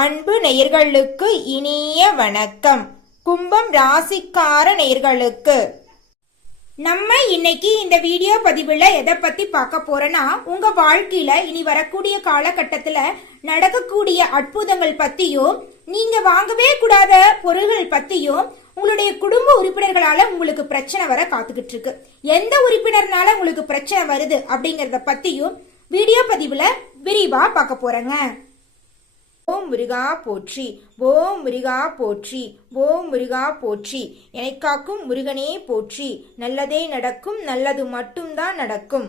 அன்பு நேயர்களுக்கு இனிய வணக்கம். கும்பம் ராசிக்கார நேயர்களுக்கு நம்ம இன்னைக்கு இந்த வீடியோ பதிவுல எதை பத்தி பார்க்க போறோம்னா, உங்க வாழ்க்கையில இனி வரக்கூடிய காலகட்டத்துல நடக்கக்கூடிய அற்புதங்கள் பத்தியும், நீங்க வாங்கவே கூடாத பொருள்கள் பத்தியும், உங்களுடைய குடும்ப உறுப்பினர்களால உங்களுக்கு பிரச்சனை வர காத்துக்கிட்டு இருக்கு. எந்த உறுப்பினர்னால உங்களுக்கு பிரச்சனை வருது அப்படிங்கறத பத்தியும் வீடியோ பதிவுல விரிவா பார்க்க போறேங்க. ஓம் முருகா போற்றி, ஓம் முருகா போற்றி, ஓம் முருகா போற்றி. என்னை காக்கும் முருகனே போற்றி. நல்லதே நடக்கும், நல்லது மட்டும்தான் நடக்கும்.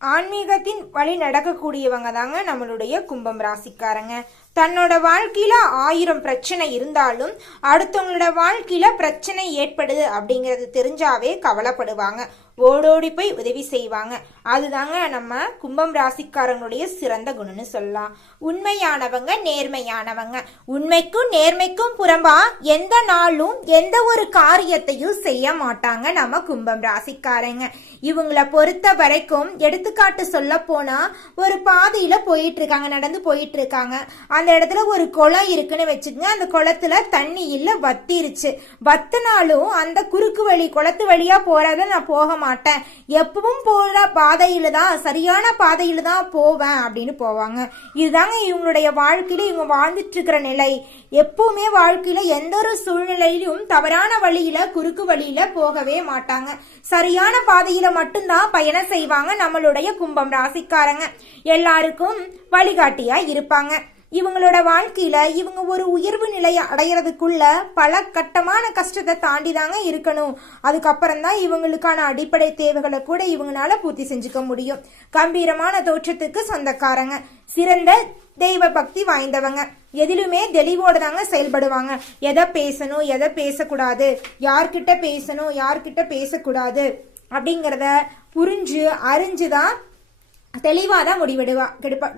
ஆன்மீகத்தின் வழி நடக்கக்கூடியவங்க தாங்க நம்மளுடைய கும்பம் ராசிக்காரங்க. தன்னோட வாழ்க்கையில 1000 பிரச்சனை இருந்தாலும் அடுத்தவங்களோட வாழ்க்கையில பிரச்சனை ஏற்படுது அப்படிங்கறது தெரிஞ்சாவே கவலைப்படுவாங்க, ஓடோடி போய் உதவி செய்வாங்க. அதுதாங்க நம்ம கும்பம் ராசிக்காரங்களுடைய சிறந்த குணம்னு சொல்லலாம். உண்மையானவங்க, நேர்மையானவங்க. உண்மைக்கும் நேர்மைக்கும் புறம்பா எந்த நாளும் எந்த ஒரு காரியத்தையும் செய்ய மாட்டாங்க நம்ம கும்பம் ராசிக்காரங்க. இவங்களை பொறுத்த வரைக்கும் எடுத்துக்காட்டு சொல்ல போனா, ஒரு பாதையில போயிட்டு இருக்காங்க, நடந்து போயிட்டு இருக்காங்க. அந்த இடத்துல ஒரு குளம் இருக்குன்னு வச்சுக்கோங்க. அந்த குளத்துல தண்ணி இல்ல, வத்திருச்சு. வத்தினாலும் அந்த குறுக்கு வழி, குளத்து வழியா போறத நான் போக மாட்டேன், எப்பவும் போற பாதையில தான், சரியான பாதையில தான் போவேன் அப்படின்னு போவாங்க. இதுதாங்க இவங்களுடைய வாழ்க்கையில இவங்க வாழ்ந்துட்டு இருக்கிற நிலை. எப்பவுமே வாழ்க்கையில எந்த ஒரு சூழ்நிலையிலும் தவறான வழியில, குறுக்கு வழியில போகவே மாட்டாங்க. சரியான பாதையில மட்டும்தான் பயணம் செய்வாங்க நம்மளுடைய கும்பம் ராசிக்காரங்க. எல்லாருக்கும் வழிகாட்டியா இருப்பாங்க. இவங்களோட வாழ்க்கையில இவங்க ஒரு உயர்வு நிலையை அடையிறதுக்குள்ள பல கட்டமான கஷ்டத்தை தாண்டி தாங்க இருக்கணும். அதுக்கப்புறம் தான் இவங்களுக்கான அடிப்படை தேவைகளை கூட இவங்களால பூர்த்தி செஞ்சுக்க முடியும். கம்பீரமான தோற்றத்துக்கு சொந்தக்காரங்க, சிறந்த தெய்வ பக்தி வாய்ந்தவங்க. எதிலுமே தெளிவோடு தாங்க செயல்படுவாங்க. எதை பேசணும், எதை பேசக்கூடாது, யார்கிட்ட பேசணும், யார்கிட்ட பேசக்கூடாது அப்படிங்கிறத புரிஞ்சு அறிஞ்சுதான் தெளிவாதான்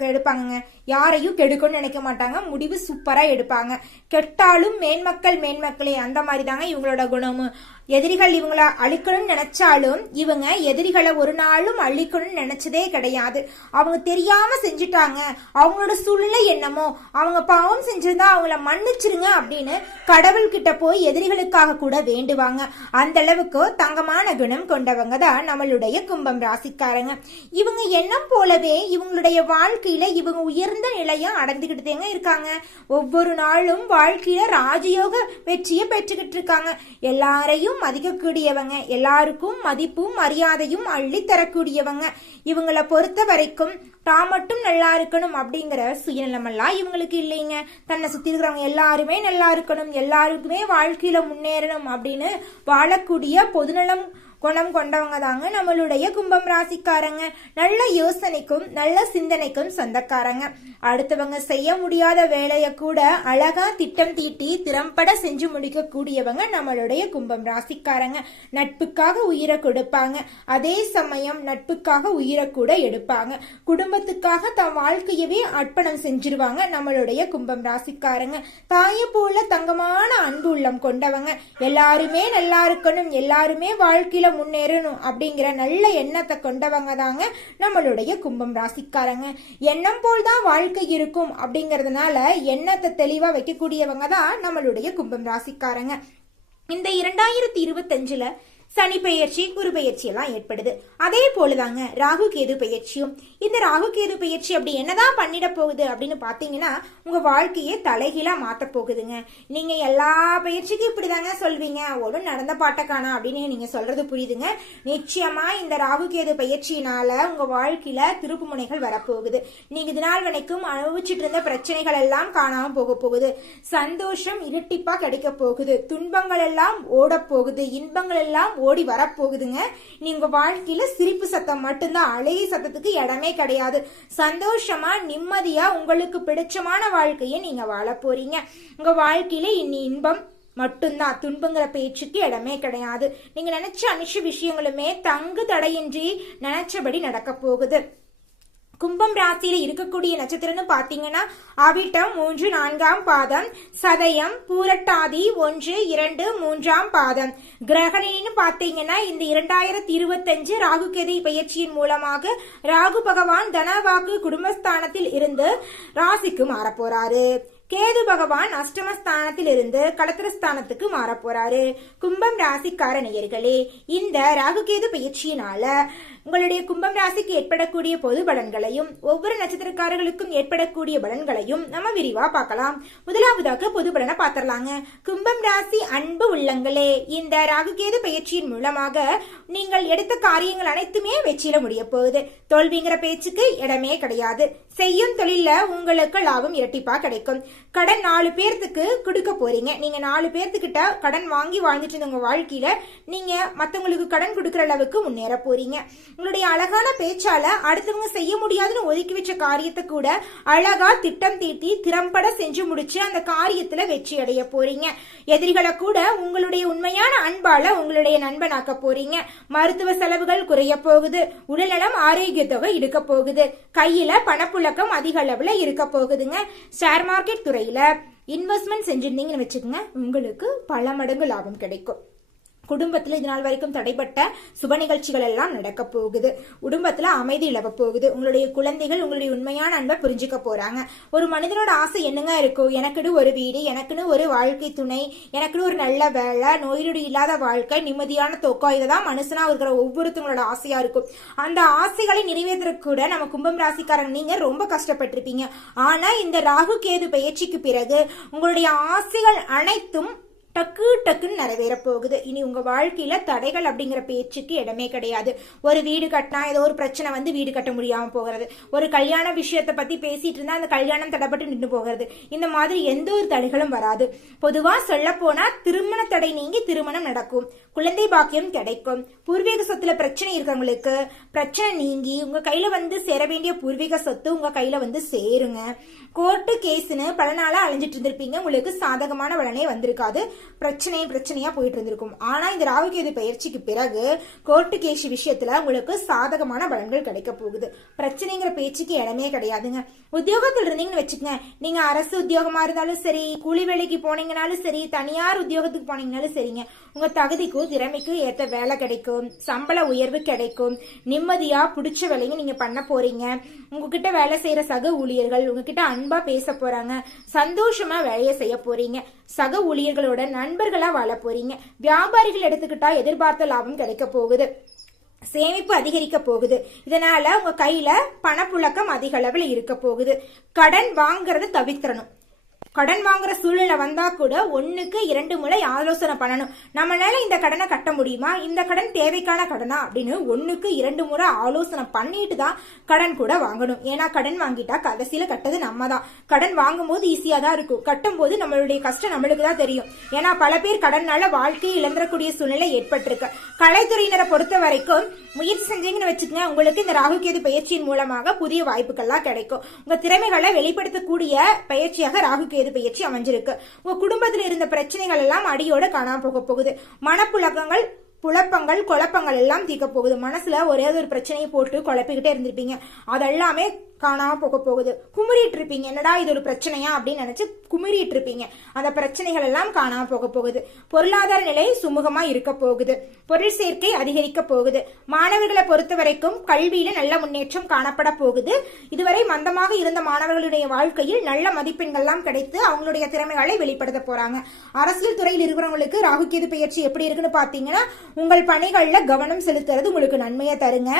எடுப்பாங்க. யாரையும் கெடுக்கணும்னு நினைக்க மாட்டாங்க. முடிவு சூப்பரா எடுப்பாங்க. கெட்டாலும் மேன்மக்களே, அந்த மாதிரி தாங்க இவங்களோட குணமும். எதிரிகள் இவங்களை அழிக்கணும்னு நினைச்சாலும் இவங்க எதிரிகளை ஒரு நாளும் அழிக்கணும்னு நினைச்சதே கிடையாது. அவங்க தெரியாம செஞ்சுட்டாங்க, அவங்களோட சூழ்நிலை என்னமோ, அவங்க பாவம் செஞ்சிருந்தா அவங்கள மன்னிச்சிருங்க அப்படின்னு கடவுள்கிட்ட போய் எதிரிகளுக்காக கூட வேண்டுவாங்க. அந்த அளவுக்கு தங்கமான குணம் கொண்டவங்க தான் நம்மளுடைய கும்பம் ராசிக்காரங்க. இவங்க எண்ணம் போலவே இவங்களுடைய வாழ்க்கையில இவங்க உயர்ந்த நிலையா அடைந்துகிட்டேங்க இருக்காங்க. ஒவ்வொரு நாளும் வாழ்க்கையில ராஜயோக வெற்றியை பெற்றுக்கிட்டு இருக்காங்க. எல்லாரையும் மதிக்கக்கூடியவங்க, எல்லாருக்கும் மதிப்பும் மரியாதையும் அள்ளி தரக்கூடியவங்க. இவங்களை பொறுத்த வரைக்கும் தான் மட்டும் நல்லா இருக்கணும் அப்படிங்கிற சுயநலமெல்லாம் இவங்களுக்கு இல்லைங்க. தன்னை சுத்தி இருக்கிறவங்க எல்லாருமே நல்லா இருக்கணும், எல்லாருக்குமே வாழ்க்கையில முன்னேறணும் அப்படின்னு வாழக்கூடிய பொதுநலம் குணம் கொண்டவங்க தாங்க நம்மளுடைய கும்பம் ராசிக்காரங்க. நல்ல யோசனைக்கும் நல்ல சிந்தனைக்கும் சொந்தக்காரங்க. அடுத்தவங்க செய்ய முடியாத வேலையை கூட அழகா திட்டம் தீட்டி திறம்பட செஞ்சு முடிக்க கூடியவங்க நம்மளுடைய கும்பம் ராசிக்காரங்க. நட்புக்காக உயிரை கொடுப்பாங்க, அதே சமயம் நட்புக்காக உயிரை கூட எடுப்பாங்க. குடும்பத்துக்காக தம் வாழ்க்கையவே அர்ப்பணம் செஞ்சிருவாங்க நம்மளுடைய கும்பம் ராசிக்காரங்க. தாயை போல தங்கமான அன்பு உள்ளம் கொண்டவங்க. எல்லாருமே நல்லா இருக்கணும், எல்லாருமே வாழ்க்கையில முன்னேறணும் அப்படிங்கிற நல்ல எண்ணத்தை கொண்டவங்க தாங்க நம்மளுடைய கும்பம் ராசிக்காரங்க. எண்ணம் போல் தான் வாழ்க்கை இருக்கும் அப்படிங்கறதுனால எண்ணத்தை தெளிவா வைக்கக்கூடியவங்க தான் நம்மளுடைய கும்பம் ராசிக்காரங்க. இந்த 2025ல சனி பெயர்ச்சி, குரு பெயர்ச்சி எல்லாம் ஏற்படுது. அதே போலதாங்க ராகு கேது பெயர்ச்சியும். இந்த ராகு கேது பெயர்ச்சி அப்படி என்னதான் பண்ணிட போகுது அப்படின்னு பாத்தீங்கன்னா, உங்க வாழ்க்கையே தலைகீழா மாத்த போகுதுங்க. நீங்க எல்லா பெயர்ச்சிக்கும் இப்படிதாங்க சொல்வீங்க, ஒன்றும் நடந்த பாட்டக்கானா அப்படின்னு நீங்க சொல்றது புரியுதுங்க. நிச்சயமா இந்த ராகு கேது பெயர்ச்சியினால உங்க வாழ்க்கையில திருப்பு முனைகள் வரப்போகுது. நீங்க இது நாள் வரைக்கும் அனுபவிச்சுட்டு இருந்த பிரச்சனைகள் எல்லாம் காணாம போக போகுது. சந்தோஷம் இரட்டிப்பா கிடைக்க போகுது. துன்பங்கள் எல்லாம் ஓட போகுது, இன்பங்கள் எல்லாம் ஓடி வரப்போகுதுங்க. நீங்க வாழ்க்கையில சிரிப்பு சத்தம் மட்டும்தான், அழகி சத்தத்துக்கு இடமே கிடையாது. சந்தோஷமா நிம்மதியா உங்களுக்கு பிடிச்சமான வாழ்க்கையை நீங்க வாழ போறீங்க. உங்க வாழ்க்கையில இனி இன்பம் மட்டும்தான், துன்பங்கிற பேச்சுக்கு இடமே கிடையாது. நீங்க நினைச்ச அனைத்து விஷயங்களுமே தங்கு தடையின்றி நினைச்சபடி நடக்க போகுது. கும்பம் ராசியில இருக்கக்கூடிய நட்சத்திரம்னு பாத்தீங்கன்னா அவிட்டம் 3, 4ஆம் பாதம், சதயம், பூரட்டாதி 1, 2, 3ஆம் பாதம். கிரகணின்னு பாத்தீங்கன்னா இந்த 2025 ராகு கேது பயிற்சியின் மூலமாக ராகு பகவான் தனவாக்கு குடும்பஸ்தானத்தில் இருந்து ராசிக்கு மாற போறாரு. கேது பகவான் அஷ்டமஸ்தானத்தில் இருந்து கடத்திரஸ்தானத்துக்கு மாற போறாரு. கும்பம் ராசிக்கார நேயர்களே, இந்த ராகு கேது பயிற்சியினால உங்களுடைய கும்பம் ராசிக்கு ஏற்படக்கூடிய பொது பலன்களையும் ஒவ்வொரு நட்சத்திரக்காரர்களுக்கும் ஏற்படக்கூடிய பலன்களையும் நம்ம விரிவா பார்க்கலாம். முதலாவதாக பொது பலனை பார்த்திடலாங்க. கும்பம் ராசி அன்பு உள்ளங்களே, இந்த ராகு கேது பயிற்சியின் மூலமாக நீங்கள் எடுத்த காரியங்கள் அனைத்துமே வெற்றியில முடிய போகுது. தோல்விங்கிற பேச்சுக்கு இடமே கிடையாது. செய்யும் தொழில உங்களுக்கு லாபம் இரட்டிப்பா கிடைக்கும். கடன் 4 பேர்த்துக்கு கொடுக்க போறீங்க. நீங்க 4 பேர்த்துக்கிட்ட கடன் வாங்கி வாழ்ந்துட்டு இருந்த உங்க வாழ்க்கையில நீங்க மத்தவங்களுக்கு கடன் கொடுக்கற அளவுக்கு முன்னேற போறீங்க. உங்களுடைய அழகான பேச்சால அடுத்தவங்க செய்ய முடியாதுன்னு ஒதுக்கி வச்ச காரியத்தை கூட அழகா திட்டம் தீட்டி திறம்பட செஞ்சு முடிச்சு அந்த காரியத்துல வெற்றி அடைய போறீங்க. எதிரிகளை கூட உங்களுடைய உண்மையான அன்பால உங்களுடைய நண்பனாக்க போறீங்க. மருத்துவ செலவுகள் குறைய போகுது. உடல்நலம் ஆரோக்கிய தொகை இருக்க போகுது. கையில பணப்புழக்கம் அதிக அளவுல இருக்க போகுதுங்க. ஷேர் மார்க்கெட் துறையில இன்வெஸ்ட்மெண்ட் செஞ்சிருந்தீங்கன்னு வச்சுக்கோங்க, உங்களுக்கு பல மடங்கு லாபம் கிடைக்கும். குடும்பத்துல இது நாள் வரைக்கும் தடைப்பட்ட சுப நிகழ்ச்சிகள் எல்லாம் நடக்க போகுது. குடும்பத்துல அமைதி இழவ போகுது. உங்களுடைய குழந்தைகள் உங்களுடைய உண்மையான அன்பை புரிஞ்சுக்க போறாங்க. ஒரு மனிதனோட ஆசை என்னங்க இருக்கும்? எனக்குன்னு ஒரு வீடு, எனக்குன்னு ஒரு வாழ்க்கை துணை, எனக்குன்னு ஒரு நல்ல வேலை, நோய் நொடி இல்லாத வாழ்க்கை, நிம்மதியான தூக்கம், இதுதான் மனுஷனா இருக்கிற ஒவ்வொருத்தவங்களோட ஆசையா இருக்கும். அந்த ஆசைகளை நிறைவேற்ற கூட நம்ம கும்பம் ராசிக்காரங்க நீங்க ரொம்ப கஷ்டப்பட்டிருப்பீங்க. ஆனா இந்த ராகு கேது பயிற்சிக்கு பிறகு உங்களுடைய ஆசைகள் அனைத்தும் டக்கு டக்குன்னு நிறைவேற போகுது. இனி உங்க வாழ்க்கையில தடைகள் அப்படிங்கிற பேச்சுக்கு இடமே கிடையாது. ஒரு வீடு கட்டினா ஏதோ ஒரு பிரச்சனை வந்து வீடு கட்ட முடியாம போகிறது. ஒரு கல்யாண விஷயத்தை பத்தி பேசிட்டு இருந்தா அந்த கல்யாணம் தடைப்பட்டு நின்று போகிறது. இந்த மாதிரி எந்த ஒரு தடைகளும் வராது. பொதுவா சொல்ல போனா திருமண தடை நீங்கி திருமணம் நடக்கும். குழந்தை பாக்கியம் கிடைக்கும். பூர்வீக சொத்துல பிரச்சனை இருக்கிறவங்களுக்கு பிரச்சனை நீங்கி உங்க கையில வந்து சேர வேண்டிய பூர்வீக சொத்து உங்க கையில வந்து சேருங்க. கோர்ட்டு கேஸ்ன்னு பல நாளா அலைஞ்சிட்டு இருந்திருப்பீங்க. உங்களுக்கு சாதகமான பலனே வந்திருக்காது. பிரச்சனையா போயிட்டு இருந்திருக்கும். ஆனா இந்த ராகு கேது பயிற்சிக்கு பிறகு கோர்ட்டு கேஸ் விஷயத்துல உங்களுக்கு சாதகமான பலன்கள் கிடைக்க போகுது. பிரச்சனைங்கிற பேச்சுக்கு இடமே கிடையாதுங்க. உத்தியோகத்தில் இருந்தீங்கன்னு வச்சுக்கங்க, நீங்க அரசு உத்தியோகமா இருந்தாலும் சரி, கூலி வேலைக்கு போனீங்கனாலும் சரி, தனியார் உத்தியோகத்துக்கு போனீங்கனாலும் சரிங்க, உங்க தகுதிக்கும் திறமைக்கும் ஏற்ற வேலை கிடைக்கும். சம்பள உயர்வு கிடைக்கும். நிம்மதியா பிடிச்ச வேலையை நீங்க பண்ண போறீங்க. உங்ககிட்ட வேலை செய்யற சக ஊழியர்கள் உங்ககிட்ட அன்பா பேச போறாங்க. சந்தோஷமா வேலையை செய்ய போறீங்க. சக ஊழியர்களோட நண்பர்களா வாழ போறீங்க. வியாபாரிகள் எடுத்துக்கிட்டா எதிர்பார்த்த லாபம் கிடைக்க போகுது. சேமிப்பு அதிகரிக்க போகுது. இதனால உங்க கையில பணப்புழக்கம் அதிக அளவில் இருக்க போகுது. கடன் வாங்குறத தவிர்த்தரணும். கடன் வாங்குற சூழ்நிலை வந்தா கூட 1க்கு 2 முறை ஆலோசனை பண்ணணும். நம்மளால இந்த கடனை கட்ட முடியுமா, இந்த கடன் தேவைக்கான கடனா அப்படின்னு 1க்கு 2 முறை ஆலோசனை பண்ணிட்டு தான் கடன் கூட வாங்கணும். ஏன்னா கடன் வாங்கிட்டா கடைசியில கட்டது நம்ம தான். கடன் வாங்கும் போது ஈஸியா தான் இருக்கும். கட்டும் போது நம்மளுடைய கஷ்டம் நம்மளுக்கு தான் தெரியும். ஏன்னா பல பேர் கடனால வாழ்க்கையை இழந்துடக்கூடிய சூழ்நிலை ஏற்பட்டிருக்கு. கலைத்துறையினரை பொறுத்த வரைக்கும் முயற்சி செஞ்சீங்கன்னு வச்சுக்கோங்க, உங்களுக்கு இந்த ராகு கேது பயிற்சியின் மூலமாக புதிய வாய்ப்புகள்லாம் கிடைக்கும். உங்க திறமைகளை வெளிப்படுத்தக்கூடிய பயிற்சியாக ராகு கேது பயிற்சி அமைஞ்சிருக்கு. உங்க குடும்பத்தில் இருந்த பிரச்சனைகள் எல்லாம் அடியோட காணாம போக போகுது. மனப்புழக்கங்கள், குழப்பங்கள் எல்லாம் தீர்க்க போகுது. மனசுல ஒரே ஒரு பிரச்சனையை போட்டு குழப்பிக்கிட்டே இருந்திருப்பீங்க, அதெல்லாமே காணாம போக போகுது. குமுறிட்டு இருப்பீங்க, என்னடா இது ஒரு பிரச்சனையா அப்படின்னு நினைச்சு குமுறிட்டு இருப்பீங்க. அந்த பிரச்சனைகள் எல்லாம் காணாம போக போகுது. பொருளாதார நிலை சுமூகமா இருக்க போகுது. பொருள் சேர்க்கை அதிகரிக்க போகுது. மாணவர்களை பொறுத்த வரைக்கும் கல்வியில நல்ல முன்னேற்றம் காணப்பட போகுது. இதுவரை மந்தமாக இருந்த மாணவர்களுடைய வாழ்க்கையில் நல்ல மதிப்பெண்கள்லாம் கிடைத்து அவங்களுடைய திறமைகளை வெளிப்படுத்த போறாங்க. அரசியல் துறையில் இருக்கிறவங்களுக்கு ராகு கேது பயிற்சி எப்படி இருக்குன்னு பாத்தீங்கன்னா, உங்கள் பணிகள்ல கவனம் செலுத்துறது உங்களுக்கு நன்மையை தருங்க.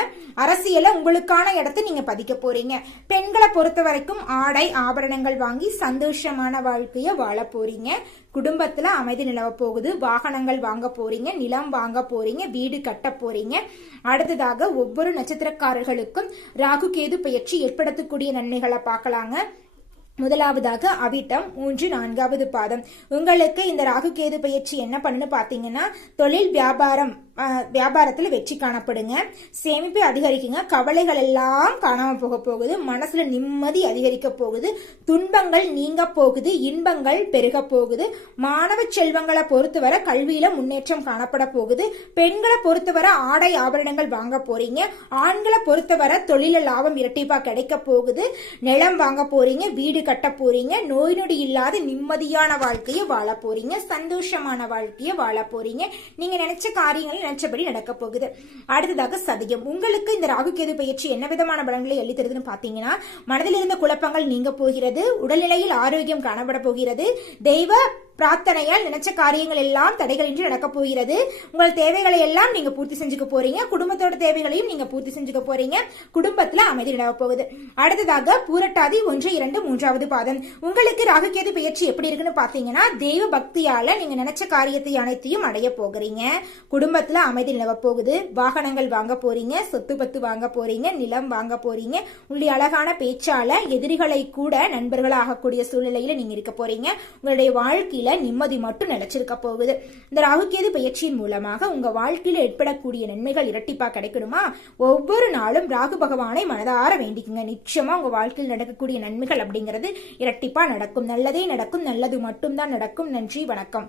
அரசியல உங்களுக்கான இடத்தை நீங்க பதிக்க போறீங்க. பெண்களை பொறுத்த வரைக்கும் ஆடை ஆபரணங்கள் வாங்கி சந்தோஷமான வாழ்க்கைய வாழ போறீங்க. குடும்பத்துல அமைதி நிலவ போகுது. வாகனங்கள் வாங்க போறீங்க, நிலம் வாங்க போறீங்க, வீடு கட்ட போறீங்க. அடுத்ததாக ஒவ்வொரு நட்சத்திரக்காரர்களுக்கும் ராகு கேது பயிற்சி ஏற்படுத்தக்கூடிய நன்மைகளை பார்க்கலாங்க. முதலாவதாக அவிட்டம் 3, 4ஆவது பாதம். உங்களுக்கு இந்த ராகு கேது பயிற்சி என்ன பண்ணுன்னு பாத்தீங்கன்னா, தொழில் வியாபாரம் வியாபாரத்துல வெற்றி காணப்படுங்க. சேமிப்பை அதிகரிக்குங்க. கவலைகள் எல்லாம் காணாம போக போகுது. மனசுல நிம்மதி அதிகரிக்க போகுது. துன்பங்கள் நீங்க போகுது. இன்பங்கள் பெருக போகுது. மாணவ செல்வங்களை பொறுத்தவரை கல்வியில முன்னேற்றம் காணப்பட போகுது. பெண்களை பொறுத்தவரை ஆடை ஆபரணங்கள் வாங்க போறீங்க. ஆண்களை பொறுத்தவரை தொழில லாபம் இரட்டிப்பா கிடைக்க போகுது. நிலம் வாங்க போறீங்க. வீடு கட்ட போறீங்க. நோய் நொடி இல்லாத நிம்மதியான வாழ்க்கையை வாழ போறீங்க. சந்தோஷமான வாழ்க்கையை வாழ போறீங்க. நீங்க நினைச்ச காரியங்கள் நினைச்சபடி நடக்க போகுது. அடுத்ததாக சதயம். உங்களுக்கு இந்த ராகு கேது பயிற்சி என்ன விதமான பலன்களை அள்ளி தருதுன்னு பாத்தீங்கன்னா, மனதில் இருந்த குழப்பங்கள் நீங்க போகிறது. உடல்நிலையில் ஆரோக்கியம் காணப்பட போகிறது. தெய்வ பிரார்த்தனையால் நினைச்ச காரியங்கள் எல்லாம் தடைகளின்றி நடக்க போகிறது. உங்கள் தேவைகளை எல்லாம் நீங்க பூர்த்தி செஞ்சுக்க போறீங்க. குடும்பத்தோட தேவைகளையும் நீங்க பூர்த்தி செஞ்சுக்க போறீங்க. குடும்பத்துல அமைதி நிலவ போகுது. அடுத்ததாக பூரட்டாதி 1, 2, 3வது பாதம். உங்களுக்கு ராகுகேது பயிற்சி எப்படி இருக்குன்னு பாத்தீங்கன்னா, தெய்வ பக்தியால நீங்க நினைச்ச காரியத்தை அனைத்தையும் அடைய போகிறீங்க. குடும்பத்துல அமைதி நிலவ போகுது. வாகனங்கள் வாங்க போறீங்க. சொத்து பத்து வாங்க போறீங்க. நிலம் வாங்க போறீங்க. உங்களுடைய அழகான பேச்சால எதிரிகளை கூட நண்பர்களாக ஆகக்கூடிய சூழ்நிலையில நீங்க இருக்க போறீங்க. உங்களுடைய வாழ்க்கையில நிம்மதி மட்டும் நிலைச்சிருக்க போகுது. இந்த ராகுகேது பயிற்சியின் மூலமாக உங்க வாழ்க்கையில ஏற்படக்கூடிய நன்மைகள் இரட்டிப்பா கிடைக்கணுமா? ஒவ்வொரு நாளும் ராகு பகவானை மனதார வேண்டிக்குங்க. நிச்சயமா உங்க வாழ்க்கையில் நடக்கக்கூடிய நன்மைகள் அப்படிங்கிறது இரட்டிப்பா நடக்கும். நல்லதே நடக்கும். நல்லது மட்டும்தான் நடக்கும். நன்றி, வணக்கம்.